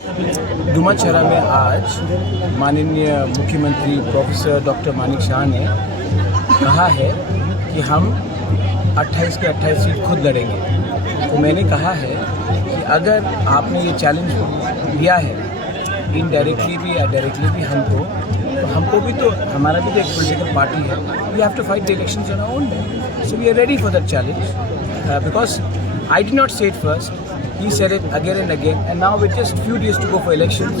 डुमाछरा में आज माननीय मुख्यमंत्री प्रोफेसर डॉक्टर मानिक शाह ने कहा है कि हम 28 के 28 सीट खुद लड़ेंगे। तो मैंने कहा है कि अगर आपने ये चैलेंज लिया है इनडायरेक्टली भी या डायरेक्टली भी हमको, तो हमको भी तो हमारा भी तो एक पॉलिटिकल पार्टी है। We have to fight the elections on our own. So we are ready for that challenge because I did not say it first. He said it again and again, and now with just few days to go for elections,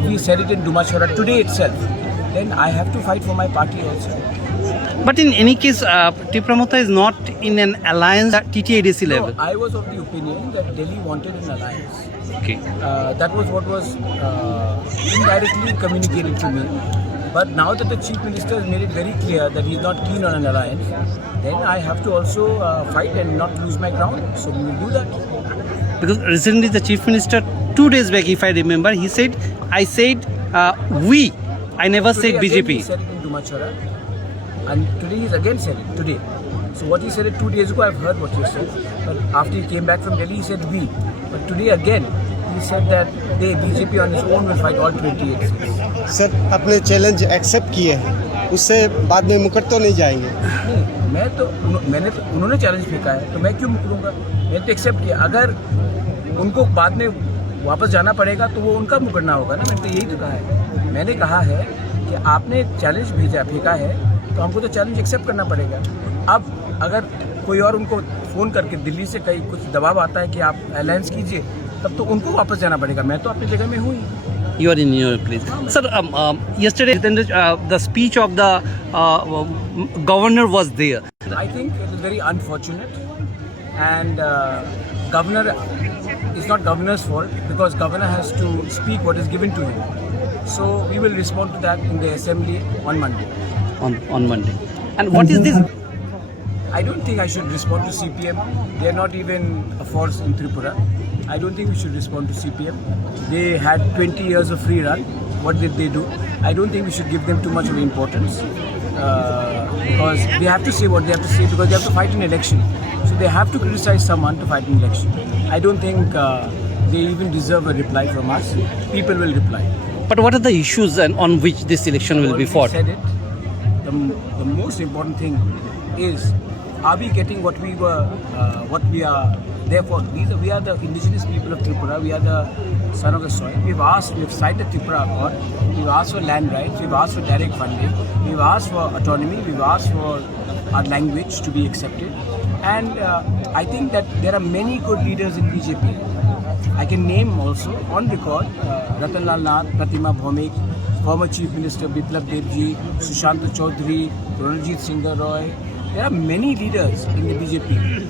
if he said it in Dumachora today itself, then I have to fight for my party also. But in any case, Tripuramota is not in an alliance at TTIDC level. No, I was of the opinion that Delhi wanted an alliance. Okay. That was what was indirectly communicated to me. But now that the Chief Minister has made it very clear that he is not keen on an alliance, then I have to also fight and not lose my ground. So we will do that. Because recently the Chief Minister, 2 days back, if I remember, he said, I said we. I never Today said again BJP. He said it in Dumachara, and today he's again said it today. So what he said it 2 days ago, I've heard what he said. But after he came back from Delhi, he said we. But today again, he said that they BJP on its own will fight all 28 seats. Sir अपने challenge accept किए हैं, उससे बाद में मुकर तो नहीं जाएंगे? नहीं, मैंने तो उन्होंने चैलेंज फेंका है तो मैं क्यों मुकरूंगा? मैंने तो एक्सेप्ट किया। अगर उनको बाद में वापस जाना पड़ेगा तो वो उनका मुकरना होगा ना। मैंने तो यही तो कहा है। मैंने कहा है कि आपने चैलेंज फेंका है तो हमको तो चैलेंज एक्सेप्ट करना पड़ेगा। अब अगर कोई और उनको फ़ोन करके दिल्ली से कहीं कुछ दबाव आता है कि आप अलायंस कीजिए, तब तो उनको वापस जाना पड़ेगा। मैं तो अपनी जगह में हूँ ही। You are in your place. Sir, yesterday the speech of the governor was there. I think it is very unfortunate, and governor is not governor's fault because governor has to speak what is given to him. So we will respond to that in the assembly on Monday. On Monday. And what is this? I don't think I should respond to CPM. They are not even a force in Tripura. I don't think we should respond to CPM. They had 20 years of free run. What did they do? I don't think we should give them too much of importance because they have to say what they have to say because they have to fight an election. So they have to criticize someone to fight an election. I don't think they even deserve a reply from us. People will reply. But what are the issues and on which this election will be fought? Said it. The most important thing is, are we getting what we are there for? We are the indigenous people of Tripura. We are the son of the soil. We've signed the Tripura Accord. We've asked for land rights. We've asked for direct funding. We've asked for autonomy. We've asked for our language to be accepted. And I think that there are many good leaders in BJP. I can name also on record Ratan Lal Nath, Pratima Bhaumik, former Chief Minister Biplab Debji, Sushant Chaudhary, Ronaldjit Singh Roy. There are many leaders in the BJP.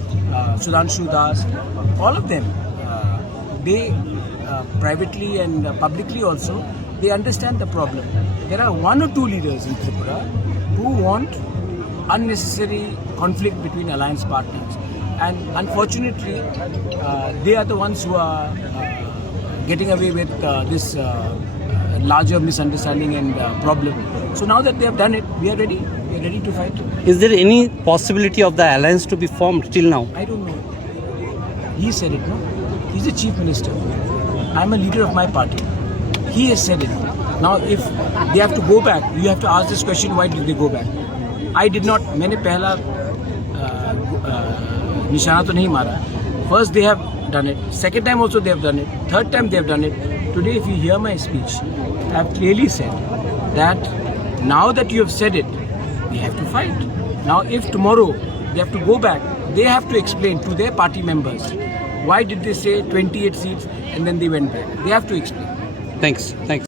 Sudhanshu Das, all of them, they privately and publicly also, they understand the problem. There are 1 or 2 leaders in Tripura who want unnecessary conflict between alliance partners. And unfortunately, they are the ones who are getting away with this larger misunderstanding and problem. So now that they have done it, we are ready. We are ready to fight. Is there any possibility of the alliance to be formed till now? I don't know. He said it, no? He's the Chief Minister. I'm a leader of my party. He has said it. Now, if they have to go back, you have to ask this question, why did they go back? I did not. मैंने पहला निशाना तो नहीं मारा. First they have done it. Second time also they have done it. Third time they have done it. Today, if you hear my speech, I have clearly said that now that you have said it, we have to fight. Now, if tomorrow they have to go back, they have to explain to their party members why did they say 28 seats and then they went back. They have to explain. Thanks.